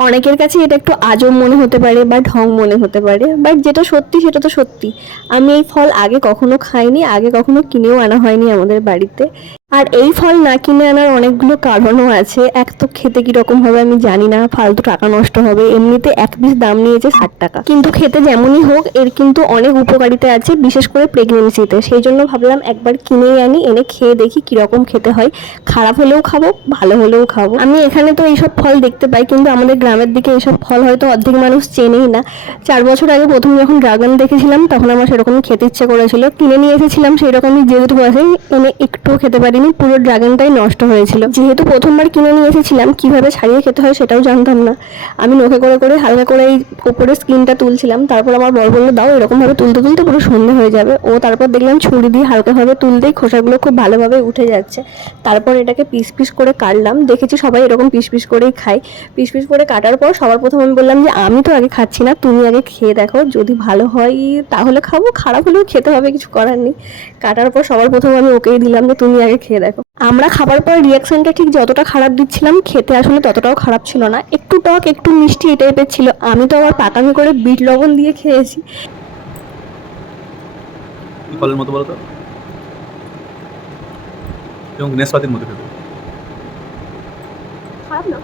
অনেকের কাছে এটা একটু আজব মনে হতে পারে বা ঢং মনে হতে পারে বাট যেটা সত্যি সেটা তো সত্যি। আমি এই ফল আগে কখনো খাইনি, আগে কখনো কিনেও আনা হয়নি আমাদের বাড়িতে। আর এই ফল না কিনে আনার অনেকগুলো কারণও আছে। এক তো খেতে কীরকম হবে আমি জানি না, ফালতু টাকা নষ্ট হবে। এমনিতে এক পিস দাম নিয়েছে ষাট টাকা। কিন্তু খেতে যেমনই হোক, এর কিন্তু অনেক উপকারিতা আছে, বিশেষ করে প্রেগনেন্সিতে সেই জন্য ভাবলাম একবার কিনেই আনি, এনে খেয়ে দেখি কীরকম খেতে হয়। খারাপ হলেও খাব, ভালো হলেও খাব। আমি এখানে তো এইসব ফল দেখতে পাই, কিন্তু আমাদের গ্রামের দিকে এইসব ফল হয়তো অর্ধেক মানুষ চেনেই না। চার বছর আগে প্রথম যখন ড্রাগন দেখেছিলাম, তখন আমার সেরকমই খেতে ইচ্ছে করেছিল। কিনে নিয়ে এসেছিলাম সেই রকমই যেহেতু আছে এনে একটুও খেতে পারিনি পুরো ড্রাগনটাই নষ্ট হয়েছিল। যেহেতু প্রথমবার কিনে নিয়ে এসেছিলাম, কীভাবে ছাড়িয়ে খেতে হয় সেটাও জানতাম না। আমি নখে করে করে হালকা করে এই উপরে স্কিনটা তুলছিলাম, তারপর আমার বর বলল, দাও, এরকমভাবে তুলতে তুলতে পুরো সন্ধে হয়ে যাবে। ও তারপর দেখলাম ছুরি দিয়ে হালকাভাবে তুলতেই খোসাগুলো খুব ভালোভাবে উঠে যাচ্ছে। তারপর এটাকে পিস পিস করে কাটলাম। দেখেছি সবাই এরকম পিস পিস করেই খায়। পিস পিস করে কাটার পর সবার প্রথম আমি বললাম যে, আমি তো আগে খাচ্ছি না, তুমি আগে খেয়ে দেখো। যদি ভালো হয় তাহলে খাব, খারাপ হলেও খেতে হবে, কিছু করার নেই। কাটার পর সবার প্রথম আমি ওকেই দিলাম যে, তুমি আগে খেয়ে দেখো। আমরা খাবার পর রিয়াকশনটা ঠিক যতটা খারাপ দিচ্ছিলাম খেতে আসলে ততটাও খারাপ ছিল না। একটু টক একটু মিষ্টি এই টাইপের ছিল। আমি তো আবার পাকামি করে বিট লবণ দিয়ে খেয়েছি। ফলের মতো বলো তো? এবং নেসপাতির মতো খেতে। খারাপ না।